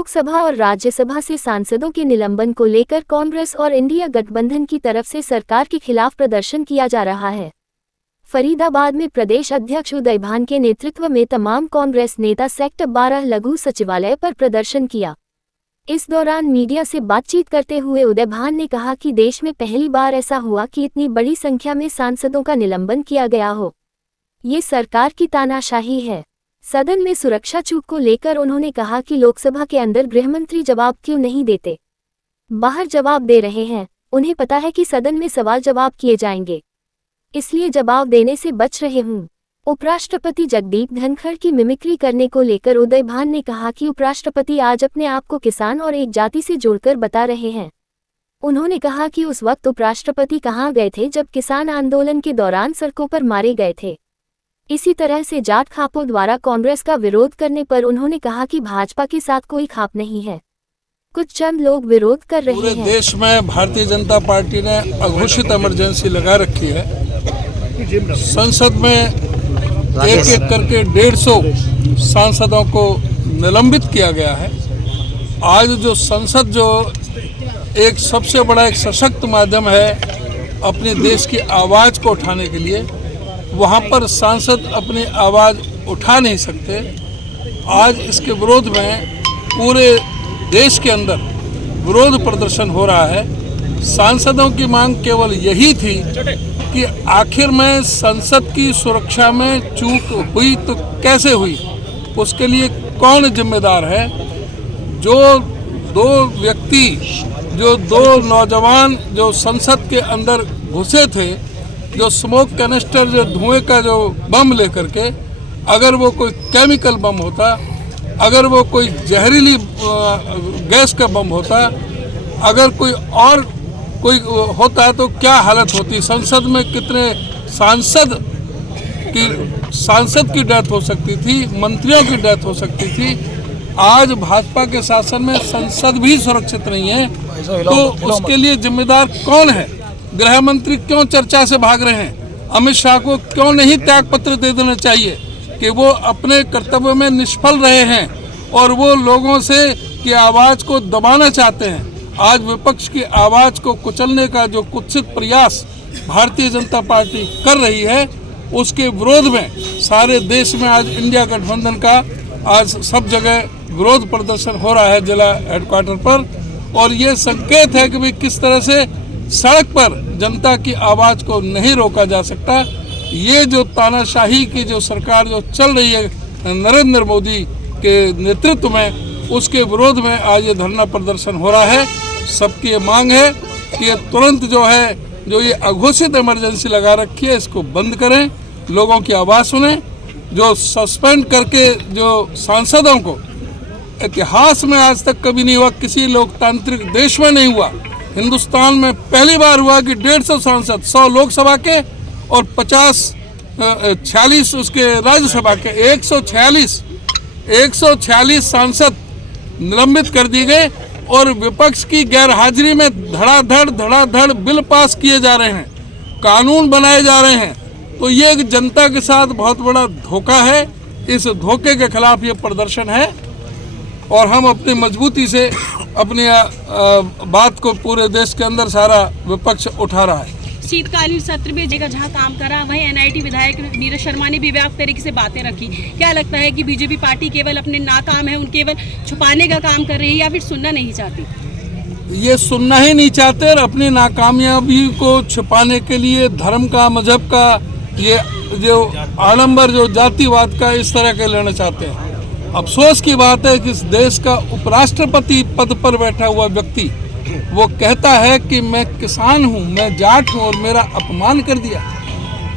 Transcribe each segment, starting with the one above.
लोकसभा और राज्यसभा से सांसदों के निलंबन को लेकर कांग्रेस और इंडिया गठबंधन की तरफ से सरकार के खिलाफ प्रदर्शन किया जा रहा है। फरीदाबाद में प्रदेश अध्यक्ष उदय भान के नेतृत्व में तमाम कांग्रेस नेता सेक्टर 12 लघु सचिवालय पर प्रदर्शन किया। इस दौरान मीडिया से बातचीत करते हुए उदय भान ने कहा कि देश में पहली बार ऐसा हुआ कि इतनी बड़ी संख्या में सांसदों का निलंबन किया गया हो। ये सरकार की तानाशाही है। सदन में सुरक्षा चूक को लेकर उन्होंने कहा कि लोकसभा के अंदर गृहमंत्री जवाब क्यों नहीं देते, बाहर जवाब दे रहे हैं। उन्हें पता है कि सदन में सवाल जवाब किए जाएंगे, इसलिए जवाब देने से बच रहे हूं। उपराष्ट्रपति जगदीप धनखड़ की मिमिक्री करने को लेकर उदय भान ने कहा कि उपराष्ट्रपति आज अपने आप को किसान और एक जाति से जोड़कर बता रहे हैं। उन्होंने कहा कि उस वक्त उपराष्ट्रपति कहां गए थे जब किसान आंदोलन के दौरान सड़कों पर मारे गए थे। इसी तरह से जाट खापों द्वारा कांग्रेस का विरोध करने पर उन्होंने कहा कि भाजपा के साथ कोई खाप नहीं है, कुछ चंद लोग विरोध कर रहे हैं। पूरे देश में भारतीय जनता पार्टी ने अघोषित इमरजेंसी लगा रखी है। संसद में एक एक करके 150 सांसदों को निलंबित किया गया है। आज जो संसद जो एक सबसे बड़ा एक सशक्त माध्यम है अपने देश की आवाज़ को उठाने के लिए, वहाँ पर सांसद अपनी आवाज़ उठा नहीं सकते। आज इसके विरोध में पूरे देश के अंदर विरोध प्रदर्शन हो रहा है। सांसदों की मांग केवल यही थी कि आखिर में संसद की सुरक्षा में चूक हुई तो कैसे हुई, उसके लिए कौन जिम्मेदार है। जो दो व्यक्ति, जो दो नौजवान जो संसद के अंदर घुसे थे, जो स्मोक कैनिस्टर, जो धुएं का जो बम लेकर के, अगर वो कोई केमिकल बम होता, अगर वो कोई जहरीली गैस का बम होता, अगर कोई और कोई होता है तो क्या हालत होती। संसद में कितने सांसद की डेथ हो सकती थी, मंत्रियों की डेथ हो सकती थी। आज भाजपा के शासन में संसद भी सुरक्षित नहीं है, तो उसके लिए जिम्मेदार कौन है। गृह मंत्री क्यों चर्चा से भाग रहे हैं। अमित शाह को क्यों नहीं त्यागपत्र दे देना चाहिए कि वो अपने कर्तव्य में निष्फल रहे हैं और वो लोगों से की आवाज़ को दबाना चाहते हैं। आज विपक्ष की आवाज़ को कुचलने का जो कुत्सित प्रयास भारतीय जनता पार्टी कर रही है, उसके विरोध में सारे देश में आज इंडिया गठबंधन का आज सब जगह विरोध प्रदर्शन हो रहा है जिला हेडक्वार्टर पर। और ये संकेत है कि भाई किस तरह से सड़क पर जनता की आवाज़ को नहीं रोका जा सकता। ये जो तानाशाही की जो सरकार जो चल रही है नरेंद्र मोदी के नेतृत्व में, उसके विरोध में आज ये धरना प्रदर्शन हो रहा है। सबकी ये मांग है कि ये तुरंत जो है, जो ये अघोषित इमरजेंसी लगा रखी है, इसको बंद करें, लोगों की आवाज़ सुनें। जो सस्पेंड करके जो सांसदों को, इतिहास में आज तक कभी नहीं हुआ, किसी लोकतांत्रिक देश में नहीं हुआ। हिंदुस्तान में पहली बार हुआ कि 150 सांसद, 100 लोकसभा के और 46 उसके राज्यसभा के, 146 सांसद निलंबित कर दिए गए और विपक्ष की गैर हाजिरी में धड़ाधड़ बिल पास किए जा रहे हैं, कानून बनाए जा रहे हैं। तो ये जनता के साथ बहुत बड़ा धोखा है। इस धोखे के खिलाफ ये प्रदर्शन है और हम अपनी मजबूती से अपनी बात को पूरे देश के अंदर सारा विपक्ष उठा रहा है। शीतकालीन सत्र में जहाँ काम करा, वहीं एनआईटी विधायक नीरज शर्मा ने भी व्यापक तरीके से बातें रखी। क्या लगता है कि बीजेपी पार्टी केवल अपने नाकाम है, उन केवल छुपाने का काम कर रही है या फिर सुनना नहीं चाहती? ये सुनना ही नहीं चाहते और अपनी नाकामयाबी को छुपाने के लिए धर्म का, मजहब का, ये जो आडंबर, जो जातिवाद का, इस तरह के लेना चाहते हैं। अफसोस की बात है कि इस देश का उपराष्ट्रपति पद पर बैठा हुआ व्यक्ति वो कहता है कि मैं किसान हूँ, मैं जाट हूँ और मेरा अपमान कर दिया।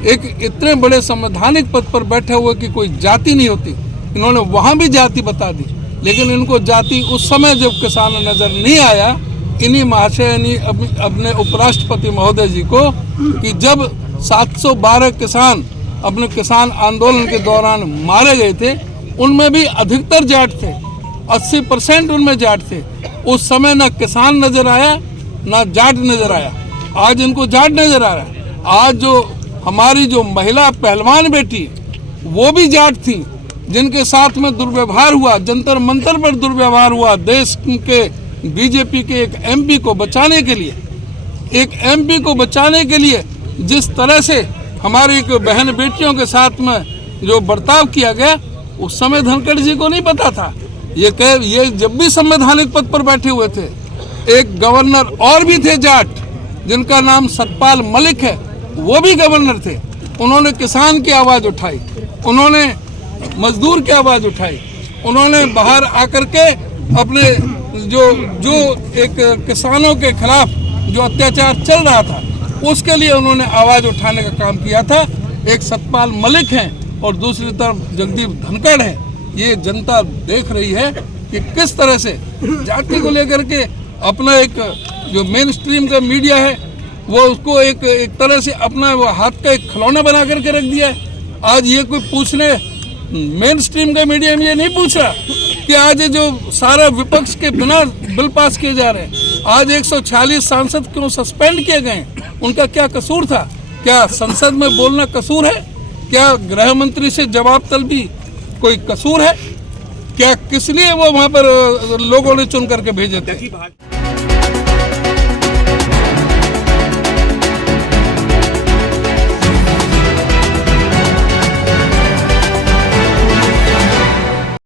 एक इतने बड़े संवैधानिक पद पर बैठे हुए कि कोई जाति नहीं होती, इन्होंने वहाँ भी जाति बता दी। लेकिन इनको जाति उस समय जब किसान नज़र नहीं आया, इन्हीं महाशय अपने उपराष्ट्रपति महोदय जी को, कि जब 712 किसान अपने किसान आंदोलन के दौरान मारे गए थे, उनमें भी अधिकतर जाट थे, 80% उनमें जाट थे। उस समय न किसान नजर आया न जाट नजर आया। आज इनको जाट नजर आ रहा है। आज जो हमारी जो महिला पहलवान बेटी वो भी जाट थी, जिनके साथ में दुर्व्यवहार हुआ, जंतर मंतर पर दुर्व्यवहार हुआ, देश के बीजेपी के एक एमपी को बचाने के लिए जिस तरह से हमारी बहन बेटियों के साथ में जो बर्ताव किया गया, उस समय धनखड़ जी को नहीं पता था। ये जब भी संवैधानिक पद पर बैठे हुए थे, एक गवर्नर और भी थे जाट, जिनका नाम सतपाल मलिक है, वो भी गवर्नर थे। उन्होंने किसान की आवाज़ उठाई, उन्होंने मजदूर की आवाज़ उठाई, उन्होंने बाहर आकर के अपने जो एक किसानों के खिलाफ जो अत्याचार चल रहा था, उसके लिए उन्होंने आवाज़ उठाने का काम किया था। एक सतपाल मलिक हैं और दूसरी तरफ जगदीप धनखड़ हैं। ये जनता देख रही है कि किस तरह से जाति को लेकर के अपना एक जो मेन स्ट्रीम का मीडिया है, वो उसको एक तरह से अपना वो हाथ का एक खिलौना बना करके रख दिया है। आज ये कोई पूछने, मेन स्ट्रीम का मीडिया में ये नहीं पूछ रहा कि आज ये जो सारा विपक्ष के बिना बिल पास किए जा रहे हैं, आज 146 सांसद क्यों सस्पेंड किए गए, उनका क्या कसूर था? क्या संसद में बोलना कसूर है? क्या गृह मंत्री से जवाब तलबी कोई कसूर है? क्या किस लिए वो वहाँ पर लोगों ने चुन करके भेजे थे?